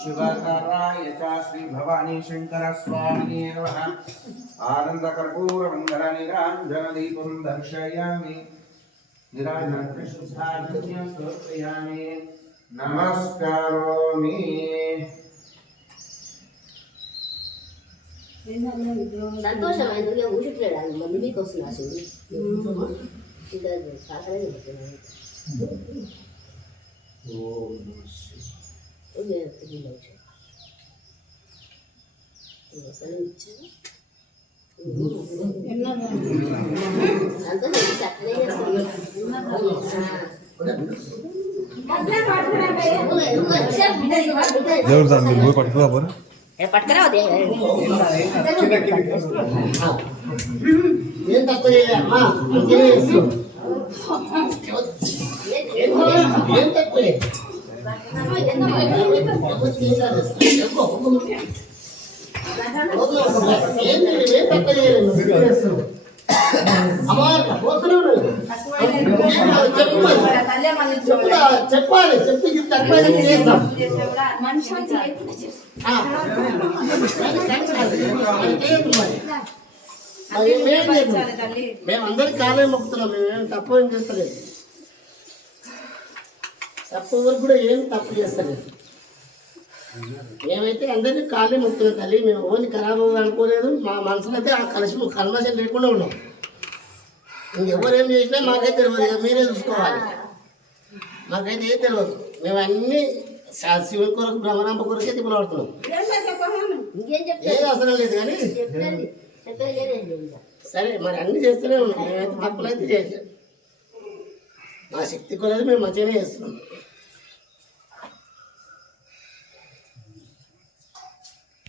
शिवाकाराय च श्री भवानी शंकर स्वामिने नमः। आनंद कर्पूर मंगल निरांजन दीपं दर्शयामि। निरांजन शुद्धार्घ्यं समर्पयामि। नमस्कारोमि। సంతోషమైంది ఊసిట్లేడు మంది మీకు వస్తుంది పట్టుకురా పట్టుకురావద్దు ఏం తక్కువ చేయమ్మా ఏం తక్కువ చెప్పాలి చెప్పి తక్కువ చేస్తాం మేమందరికి కాలే మొక్కుతున్నాం. మేమేం తప్పు ఏం చేస్తలేదు. తప్పు వరకు కూడా ఏం తప్పు చేస్తలేదు. మేమైతే అందరినీ కాలే మొక్కుతున్నాం తల్లి. మేము ఓన్లీ ఖరాబ్ అనుకోలేదు. మా మనసులో అయితే ఆ కల్మషం లేకుండా ఉన్నాం. ఇంకెవరేం చేసినా మాకైతే తెలియదు. ఇక మీరే చూసుకోవాలి. మాకైతే ఏం తెలియదు. మేము అన్నీ శివుని కొరకు బ్రహ్మరాంబ కొరకే తిప్పలాడుతున్నాం. ఏది అవసరం లేదు కానీ సరే మరి అన్నీ చేస్తూనే ఉన్నాం. మేమైతే తప్పులైతే చేసాం. మా శక్తి కొలది మేము మంచిగానే చేస్తున్నాం.